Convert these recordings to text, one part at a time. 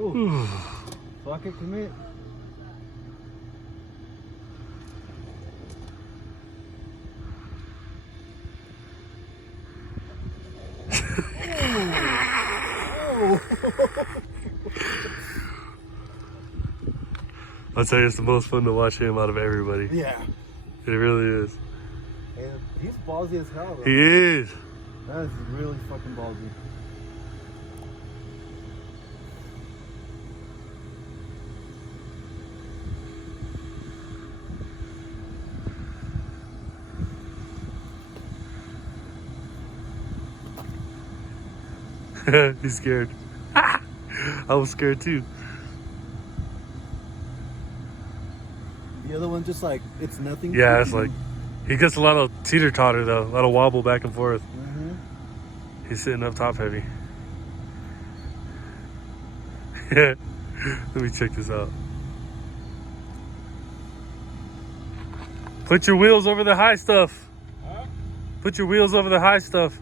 Ooh. Fuck it, commit. I'll tell you, it's the most fun to watch him out of everybody. Yeah. It really is. And he's ballsy as hell, though. He is. That is really fucking ballsy. He's scared. I was scared too. The other one just like, it's nothing. Yeah, it's like, he gets a lot of teeter-totter though, a lot of wobble back and forth. He's sitting up top heavy. Let me check this out. Put your wheels over the high stuff. Huh? Put your wheels over the high stuff.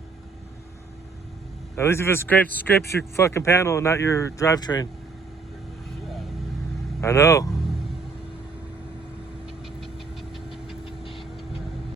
At least if it scrapes your fucking panel and not your drivetrain. I know.